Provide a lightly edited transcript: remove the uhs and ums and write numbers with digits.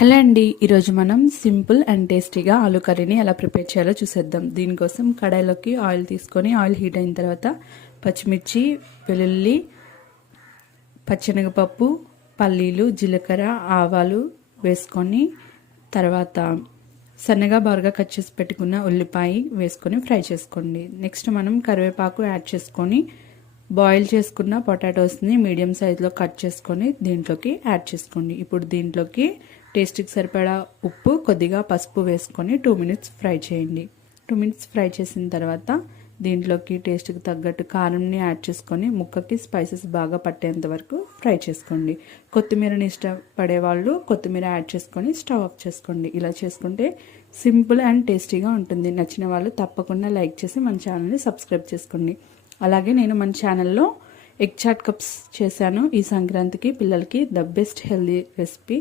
Hello అండి, ఈరోజు మనం సింపుల్ అండ్ టేస్టీగా ఆలూ కర్రీని ఎలా ప్రిపేర్ చేయాలో చూసేద్దాం. దీనికోసం కడాయిలోకి ఆయిల్ తీసుకొని ఆయిల్ హీట్ అయిన తర్వాత పచ్చిమిర్చి, వెల్లుల్లి, పచ్చెనగపప్పు, పల్లీలు, జీలకర్ర, ఆవాలు వేసుకొని తర్వాత సన్నగా బారుగా కట్ చేసి పెట్టుకున్న ఉల్లిపాయ వేసుకొని ఫ్రై చేసుకోండి. నెక్స్ట్ మనం కరివేపాకు యాడ్ చేసుకొని బాయిల్ చేసుకున్న పొటాటోస్ని మీడియం సైజులో కట్ చేసుకొని దీంట్లోకి యాడ్ చేసుకోండి. ఇప్పుడు దీంట్లోకి టేస్ట్కి సరిపడా ఉప్పు, కొద్దిగా పసుపు వేసుకొని 2 మినిట్స్ ఫ్రై చేయండి. 2 మినిట్స్ ఫ్రై చేసిన తర్వాత దీంట్లోకి టేస్ట్కి తగ్గట్టు కారంని యాడ్ చేసుకొని ముక్కకి స్పైసెస్ బాగా పట్టేంత వరకు ఫ్రై చేసుకోండి. కొత్తిమీరని ఇష్టపడే వాళ్ళు కొత్తిమీర యాడ్ చేసుకొని స్టవ్ ఆఫ్ చేసుకోండి. ఇలా చేసుకుంటే సింపుల్ అండ్ టేస్టీగా ఉంటుంది. నచ్చిన వాళ్ళు తప్పకుండా లైక్ చేసి మన ఛానల్ని సబ్స్క్రైబ్ చేసుకోండి. అలాగే నేను మన ఛానల్లో ఎగ్ చాట్ కప్స్ చేశాను. ఈ సంక్రాంతికి పిల్లలకి ద బెస్ట్ హెల్దీ రెసిపీ.